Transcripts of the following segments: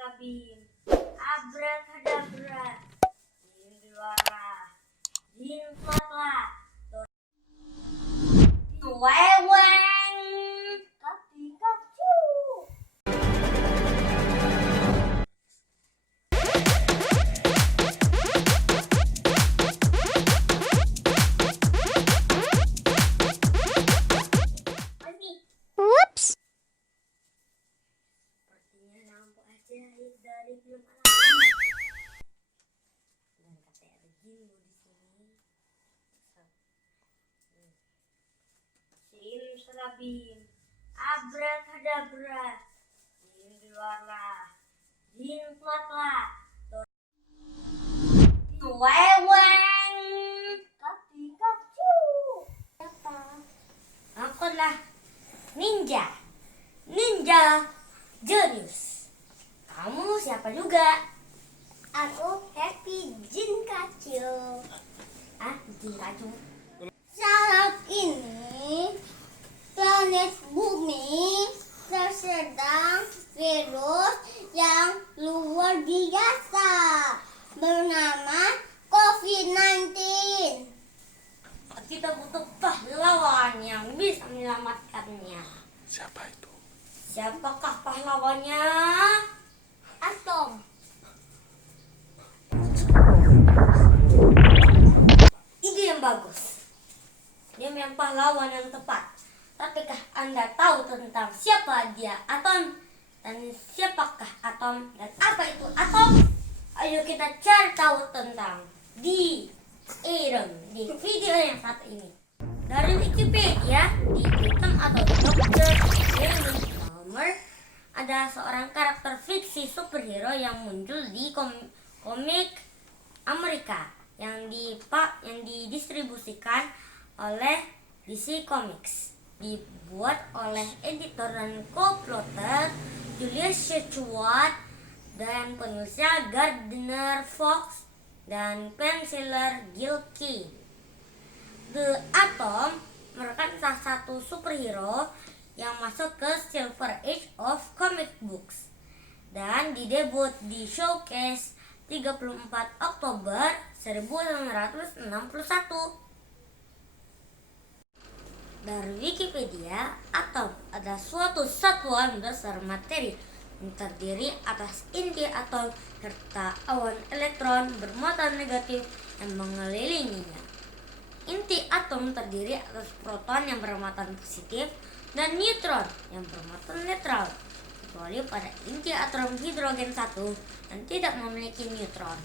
Simsalabim, abrakadabra, Indwara, Jinflatla, Weweng, Kapikacu. Whoops. Sepertinya nampak ajaib dari film anak-anak. Dan kata Ergingo di sini. Simsalabim, abrakadabra, Indwara, Jinflatla, Weweng, Kapikacu. Akulah Ninja Jenius. Kamu siapa juga? Aku Happy Jin Kacil. Jin Kacu. Saat ini planet bumi tersedang virus yang luar biasa bernama COVID-19. Kita butuh pahlawan yang bisa menyelamatkannya. Siapa itu? Siapakah pahlawannya? Atom. Ide yang bagus. Dia memang pahlawan yang tepat. Tapikah Anda tahu tentang siapa dia Atom? Dan siapakah Atom? Dan apa itu Atom? Ayo kita cari tahu tentang di video yang satu ini. Dari Wikipedia, di Atom atau Dr. Jeremy Palmer adalah seorang karakter fiksi superhero yang muncul di komik Amerika yang didistribusikan oleh DC Comics, dibuat oleh editor dan co-plotter Julius Schwartz dan penulisnya Gardner Fox dan pencipta Gil Kane. The Atom merupakan salah satu superhero yang masuk ke Silver Age of Comic Books dan didebut di Showcase 34 Oktober 1961. Dari Wikipedia, atom adalah suatu satuan besar materi yang terdiri atas inti atom serta awan elektron bermuatan negatif yang mengelilinginya. Inti atom terdiri atas proton yang bermuatan positif dan neutron yang bermuatan netral, kecuali pada inti atom hidrogen 1 yang tidak memiliki neutron.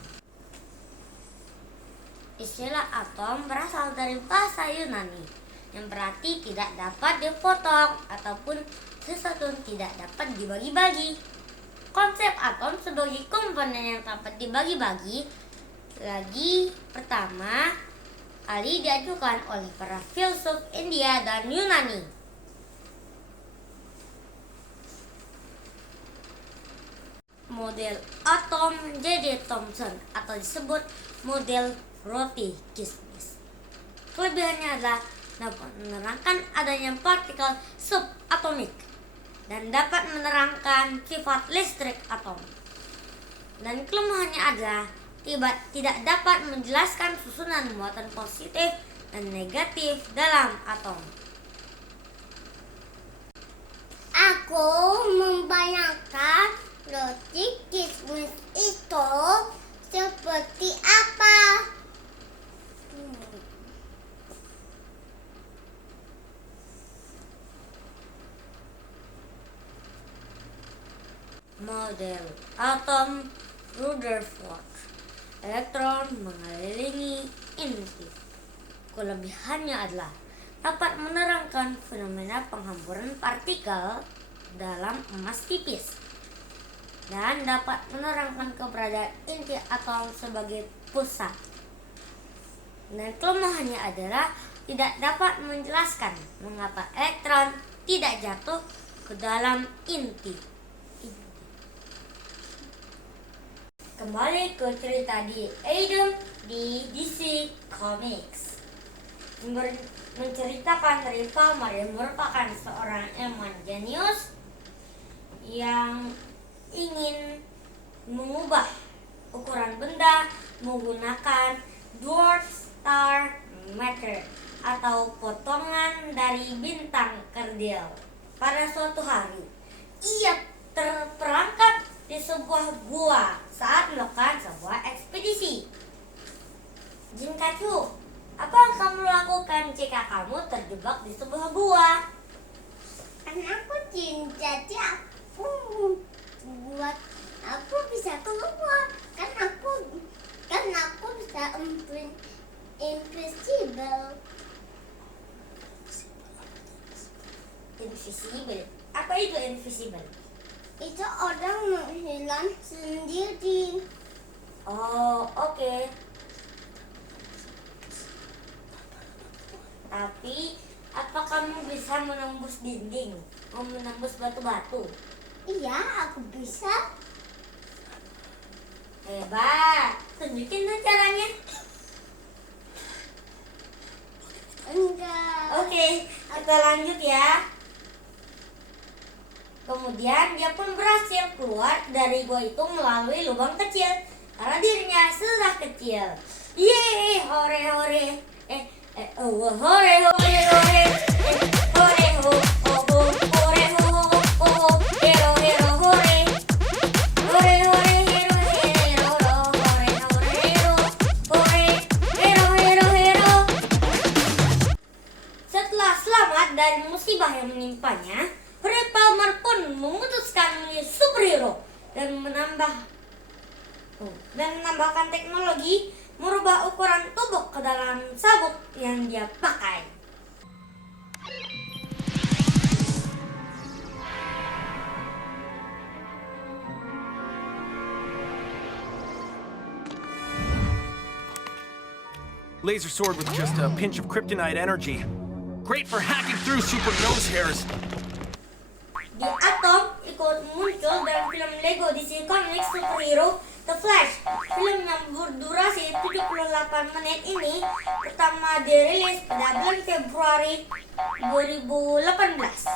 Istilah atom berasal dari bahasa Yunani yang berarti tidak dapat dipotong ataupun sesuatu yang tidak dapat dibagi-bagi. Konsep atom sebagai komponen yang dapat dibagi-bagi pertama kali diajukan oleh para filsuf India dan Yunani. Model atom J.J. Thomson atau disebut model roti kismis. Kelebihannya adalah dapat menerangkan adanya partikel subatomik dan dapat menerangkan sifat listrik atom. Dan kelemahannya adalah tidak dapat menjelaskan susunan muatan positif dan negatif dalam atom. Aku membayangkan roti kismis itu seperti apa? Model atom Rutherford. Elektron mengelilingi inti. Kelebihannya adalah dapat menerangkan fenomena penghamburan partikel dalam emas tipis dan dapat menerangkan keberadaan inti atom sebagai pusat. Dan kelemahannya adalah tidak dapat menjelaskan mengapa elektron tidak jatuh ke dalam inti. Kembali ke cerita di Adam di DC Comics. Menceritakan dari Palmer yang merupakan seorang ilmuwan jenius yang ingin mengubah ukuran benda menggunakan dwarf star meter atau potongan dari bintang kerdil. Pada suatu hari, ia terperangkap di sebuah gua saat melakukan sebuah ekspedisi. Jin Kacu, apa yang kamu lakukan jika kamu terjebak di sebuah gua? Kan aku jin, jadi aku buat aku bisa keluar. Kan aku bisa invisible. Invisible. Apa itu invisible? Itu orang menghilang sendiri. Oh, oke. Tapi, apa kamu bisa menembus dinding? Menembus batu-batu? Iya, aku bisa. Hebat. Tunjukin dong caranya. Enggak. Oke, kita lanjut ya. Kemudian dia pun berhasil keluar dari gua itu melalui lubang kecil karena dirinya sudah kecil. Yeay, hore hore. Hore hore hore. Hore ho ho ho. Hore ho ho ho. Hero hero hore. Hore hore hero hero hore hore hero. Hore hero hero hero. Setelah selamat dari musibah yang menimpanya, Fred Palmer pun memutuskan menjadi superhero dan menambahkan teknologi merubah ukuran tubuh ke dalam sabuk yang dia pakai. Laser sword with just a pinch of kryptonite energy. Great for hacking through super nose hairs. Di Atom ikut muncul dalam film Lego DC Comics superhero The Flash. Film yang berdurasi 78 menit ini pertama dirilis pada bulan Februari 2018.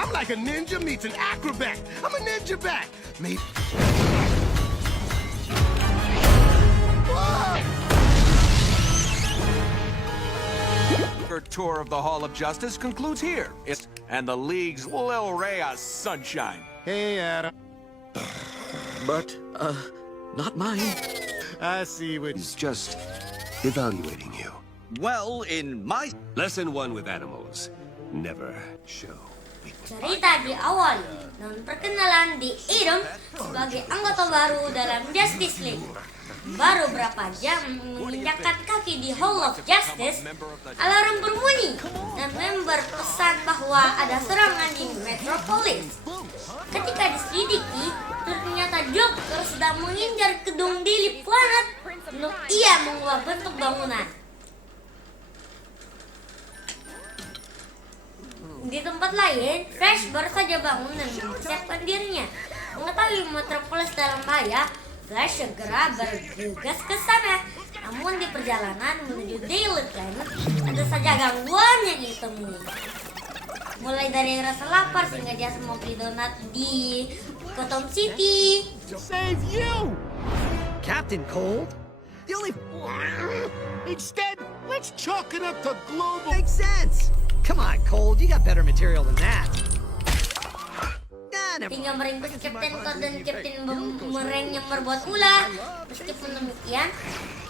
I'm like a ninja meets an acrobat. I'm a ninja bat. Maybe. Our tour of the Hall of Justice concludes here. And the League's Lil Ray of Sunshine. Hey, Adam. But, not mine. I see what. He's just evaluating you. Well, in my... Lesson 1 with animals. Never show weakness. Cerita diawali dengan perkenalan di Atom sebagai anggota baru dalam Justice League. Baru berapa jam menginjakkan kaki di Hall of Justice, alarm berbunyi dan member pesan bahwa ada serangan di Metropolis. Ketika diselidiki, ternyata Joker sedang mengincar gedung Daily Planet untuk ia mengubah bentuk bangunan. Di tempat lain, Flash baru saja bangun dan mempersiapkan dirinya. Mengetahui Metropolis dalam bahaya, Flash segera bergegas ke sana. Namun di perjalanan menuju Daily Planet, ada saja gangguan yang ditemui. Mulai dari rasa lapar sehingga dia mau beli donat di Gotham City. Save you! Captain Cold? The only... Instead, let's chalk it up to global. Makes sense! Come on, Cold, you got better material than that. Never Hingga meringkus Captain Cold dan Captain Boomerang yang berbuat ulah. Meskipun demikian,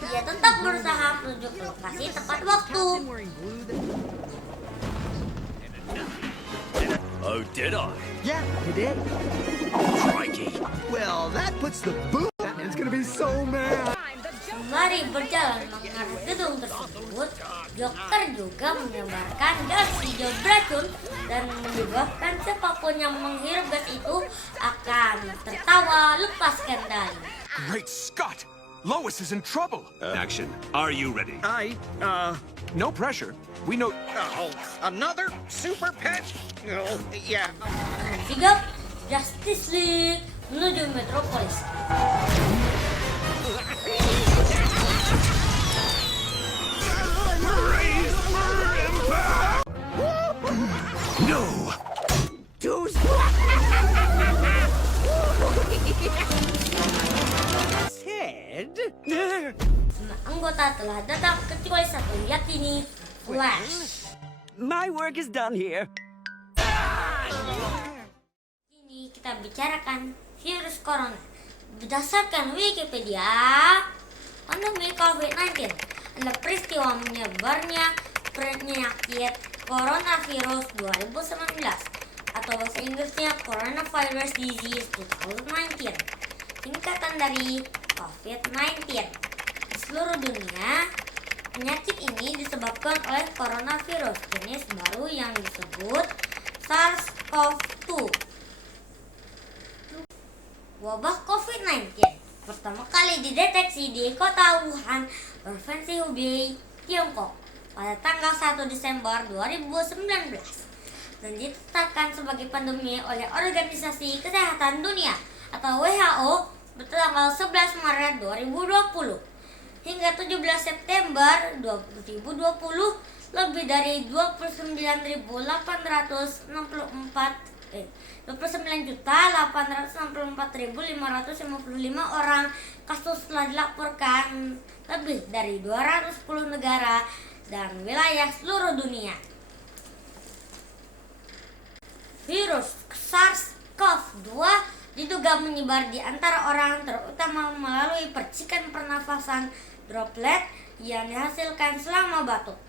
ia tetap berusaha menuju ke lokasi tepat waktu. Oh, did I? Yeah, you did. Crikey. Well, that puts the boom. Batman's gonna be so mad. Sembari berjalan mengarah gedung tersebut, Joker juga menyebarkan gas hijau beracun dan menyebabkan siapapun yang menghirup gas itu akan tertawa lepas kendali. Great Scott! Lois is in trouble. Action. Are you ready? No pressure. We know... Another super pet? Yeah. Sigap, Justice League menuju Metropolis. Hooray! No! Semua anggota telah datang kecuali satu, yakni Flash. My work is done here. Ini kita bicarakan virus corona. Berdasarkan Wikipedia, pandemi COVID-19 adalah peristiwa menyebarnya penyakit coronavirus 2019 atau bahasa Inggrisnya Coronavirus Disease 2019, singkatan dari COVID-19. Di seluruh dunia, penyakit ini disebabkan oleh coronavirus jenis baru yang disebut SARS-CoV-2. Wabah COVID-19 pertama kali dideteksi di kota Wuhan, Provinsi Hubei, Tiongkok pada tanggal 1 Desember 2019 dan ditetapkan sebagai pandemi oleh Organisasi Kesehatan Dunia atau WHO bertanggal 11 Maret 2020. Hingga 17 September 2020, lebih dari 29.864.555 orang kasus telah dilaporkan lebih dari 210 negara dan wilayah seluruh dunia. Virus SARS-CoV-2 diduga menyebar di antara orang, terutama melalui percikan pernafasan droplet yang dihasilkan selama batuk.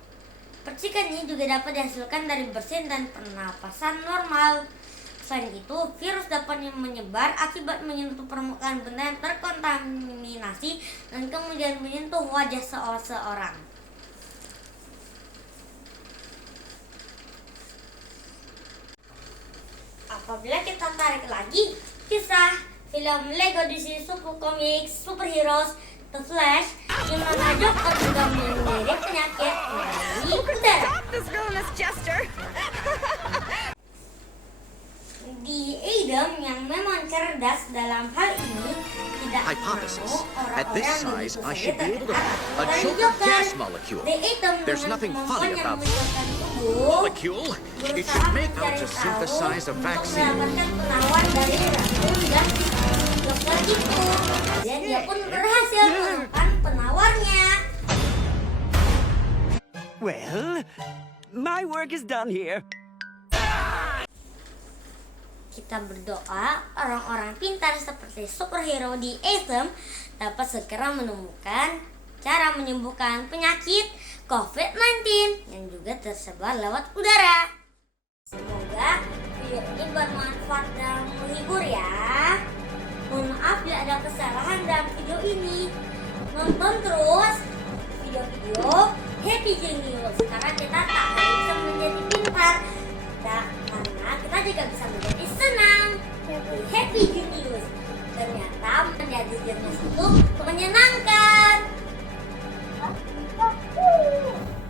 Percikan ini juga dapat dihasilkan dari bersin dan pernapasan normal. Selain itu, virus dapat menyebar akibat menyentuh permukaan benda yang terkontaminasi dan kemudian menyentuh wajah seseorang. Apabila kita tarik lagi kisah film Lego DC Super Comics Superheroes The Flash, di mana Joker juga menderita penyakit melalui udara. Di Adam yang memang cerdas dalam hal ini tidak Hypothesis. mau At this orang-orang size, begitu I saja should be able to terhadap a dari Joker Joker. gas molecule. The Atom There's dengan nothing kemampuan funny yang about menyebabkan tubuh molecule. It berusaha should make out mencari to tahu synthesize a untuk vaccine. mendapatkan penawar dari racun dan Joker itu. Dan dia pun berhasil menemukan penawarnya. Well, my work is done here. Kita berdoa orang-orang pintar seperti superhero di Atom dapat segera menemukan cara menyembuhkan penyakit COVID-19 yang juga tersebar lewat udara. Semoga video ini bermanfaat dan menghibur ya. Mohon maaf bila ada kesalahan dalam video ini. Nonton terus video-video Happy Genius karena kita tak hanya bisa menjadi pintar, karena kita juga bisa